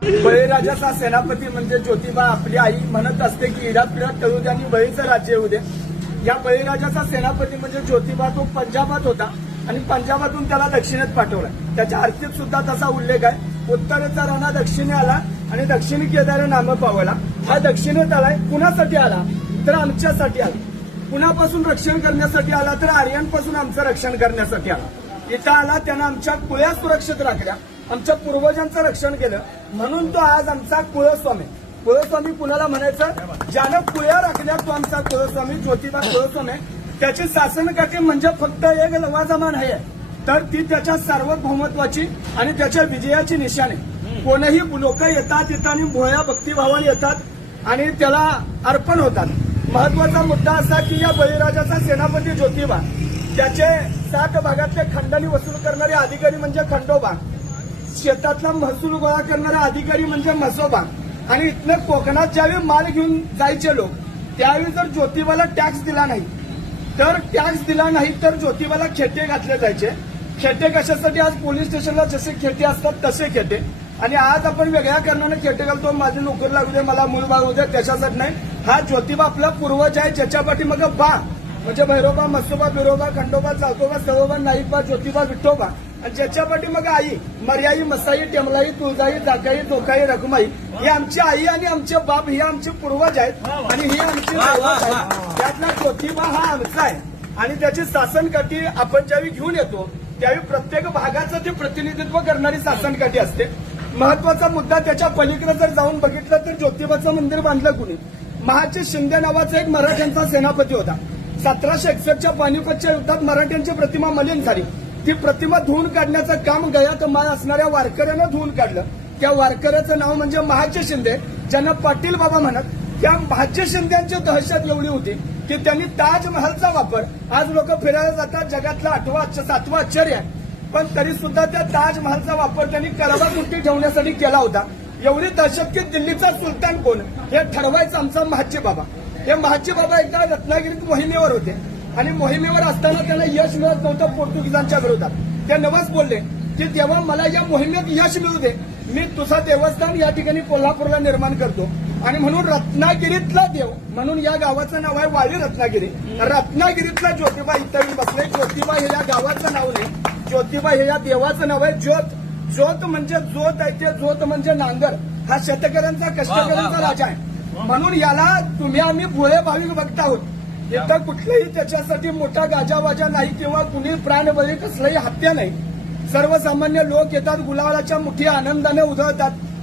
बळीराजाचा सेनापती म्हणजे ज्योतिबा आपली आई म्हणत असते की इरापिरात तळू द्या आणि बळीचं राज्य येऊ दे. या बळीराजाचा सेनापती म्हणजे ज्योतिबा तो पंजाबात होता आणि पंजाबातून त्याला दक्षिणेत पाठवला. त्याच्या आरतीत सुद्धा तसा उल्लेख आहे. उत्तरेचा राणा दक्षिणे आला आणि दक्षिणी केदार नाम पावला. हा दक्षिणेत आलाय कुणासाठी आला तर आमच्यासाठी आला. कुणापासून रक्षण करण्यासाठी आला तर आर्यांपासून आमचं रक्षण करण्यासाठी आला. इथं आला त्यानं आमच्या कुळ्या सुरक्षित राखल्या, आमच्या पूर्वजांचं रक्षण केलं म्हणून तो आज आमचा कुळस्वामी. कुळस्वामी कुणाला म्हणायचं? ज्यानं कुळ्या राखल्या तो आमचा कुळस्वामी, ज्योतिबा कुळस्वामी. त्याची शासनकाठी म्हणजे फक्त एक लवाजमान आहे तर ती त्याच्या सार्वभौमत्वाची आणि त्याच्या विजयाची निशाणी. कोणीही लोक येतात इथं आणि भोळ्या भक्तिभावाने येतात आणि त्याला अर्पण होतात. महत्वाचा मुद्दा असा की या बळीराजाचा सेनापती ज्योतिबा, त्याचे 7 भागातले खंडणी वसूल करणारे अधिकारी म्हणजे खंडोबा, शेतातला महसूल गोळा करणारा अधिकारी म्हणजे म्हसोबा आणि इथनं कोकणात ज्यावेळी माल घेऊन जायचे लोक त्यावेळी जर ज्योतिबाला टॅक्स दिला नाही तर ज्योतिबाला खेटे घातले जायचे. खेटे कशासाठी? आज पोलीस स्टेशनला जसे खेटे असतात तसे खेटे. आणि आज आपण वेगळ्या कारणाने खेटे घालतो, माझी नोकरी लागू दे, मला मूल बाळ होऊ दे, त्याच्यासाठी नाही. हा ज्योतिबा आपला पूर्वज आहे ज्याच्या पाठीमागे बा म्हणजे भैरोबा, मसोबा, बिरोबा, खंडोबा, चाकोबा, सवोबा, नाईकबा, ज्योतिबा, विठोबा आणि ज्याच्या पाठीमागे आई मर्याई, मसाई, टेमलाई, तुळजाई, जागाई, दोकाई, रघुमाई ही आमची आई आणि आमचे बाप ही आमचे पूर्वज आहेत आणि ही आमची दैवत आहे. त्यातला ज्योतिबा हा आमचा आहे आणि त्याची शासनकाठी आपण ज्यावेळी घेऊन येतो त्यावेळी प्रत्येक भागाचं ते प्रतिनिधित्व करणारी शासनकाठी असते. महत्वाचा मुद्दा त्याच्या पलीकडे जर जाऊन बघितलं तर ज्योतिबाचं मंदिर बांधलं कुणी? महाजी शिंदे नावाचा एक मराठ्यांचा सेनापती होता. 1761च्या पानिपतच्या युद्धात मराठ्यांची प्रतिमा मलिन झाली. ती प्रतिमा धुवून काढण्याचं काम गयात माळ असणाऱ्या वारकऱ्यानं धुवून काढलं. त्या वारकऱ्याचं नाव म्हणजे महाजी शिंदे, ज्यांना पाटील बाबा म्हणत. त्या महाजी शिंदेची दहशत एवढी होती की त्यांनी ताजमहलचा वापर, आज लोक फिरायला जातात जगातलं 7वं आश्चर्य आहे, पण तरी सुद्धा त्या ताजमहलचा वापर त्यांनी करवाकुंटी ठेवण्यासाठी केला होता. एवढी दहशत की दिल्लीचा सुलतान कोण हे ठरवायचं आमचा महाजी बाबा. हे महाजी बाबा एकदा रत्नागिरीत मोहिमेवर होते आणि मोहिमेवर असताना त्यांना यश मिळत नव्हतं पोर्तुगीजांच्या विरोधात. ते नवस बोलले की तेव्हा मला या मोहिमेत यश मिळू दे, मी तुझा देवस्थान या ठिकाणी कोल्हापूरला निर्माण करतो. आणि म्हणून रत्नागिरीतला देव म्हणून या गावाचं नाव आहे वाडी रत्नागिरी. रत्नागिरीतला ज्योतिबा इथं बसले. ज्योतिबा हे या गावाचं नाव नाही, ज्योतिबा हे या देवाचं नाव आहे. ज्योत म्हणजे ज्योत आहे, ते ज्योत म्हणजे नांगर. हा शेतकऱ्यांचा कष्टकऱ्यांचा राजा आहे. म्हणून याला तुम्ही आम्ही भोळे भाविक बघत आहोत. इथं कुठलेही त्याच्यासाठी मोठा गाजावाजा नाही किंवा कुणी प्राणबळी कसलाही हत्या नाही. सर्वसामान्य लोक येतात, गुलालाच्या मुठी आनंदाने उधळतात.